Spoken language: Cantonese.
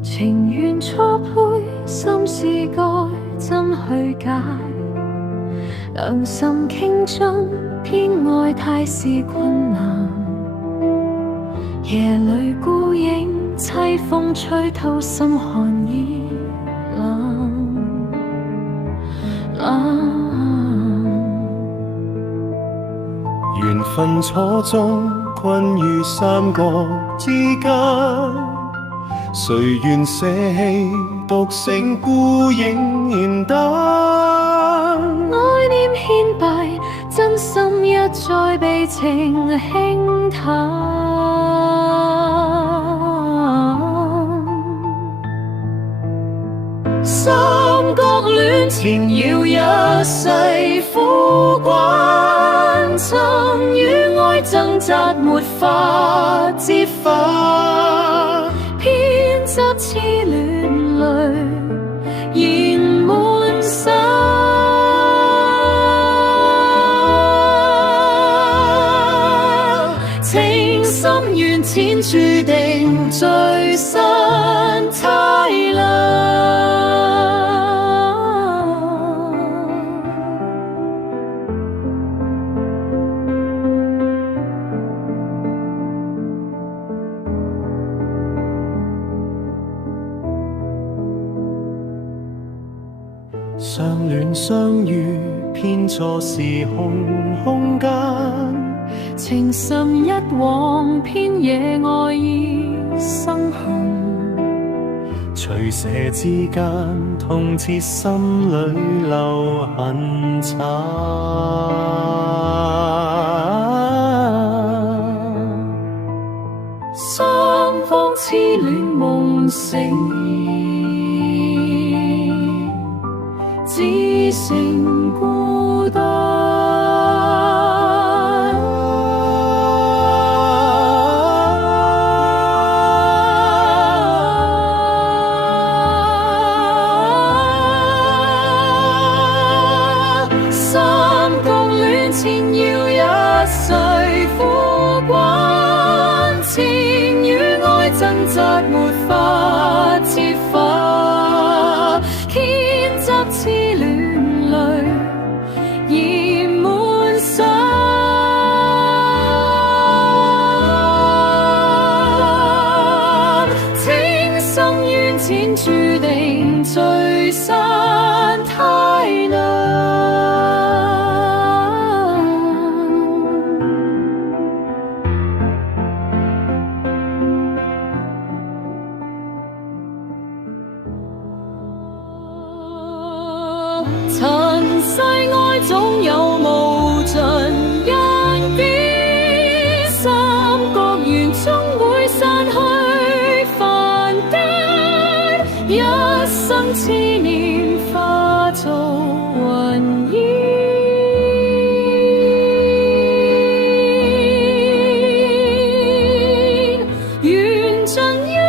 情緣錯配，心事該怎去解？良心傾盡，偏愛太是困難。夜裏孤影，凄風吹透心寒意冷。緣分錯綜，困於三角之間，誰願捨棄，獨成孤影現單？愛念牽閉，真心一再被情輕淡。三角戀纏繞一世苦關，曾與愛掙扎沒法折返，偏執痴戀淚燃滿身。情深緣淺注定聚散太涼。相戀相遇，偏錯時空間。情深一往，偏惹愛意生恨。隨捨之間，痛徹心裏留痕殘。三方痴戀夢成，只剩孤單。三角戀纏繞一世苦關，情與愛掙扎沒法折返，牽執痴戀淚燃滿身。情深緣淺注定聚散太涼。塵世愛總有無盡人變，三角緣終會散去凡間，一生痴念化做雲煙，緣盡。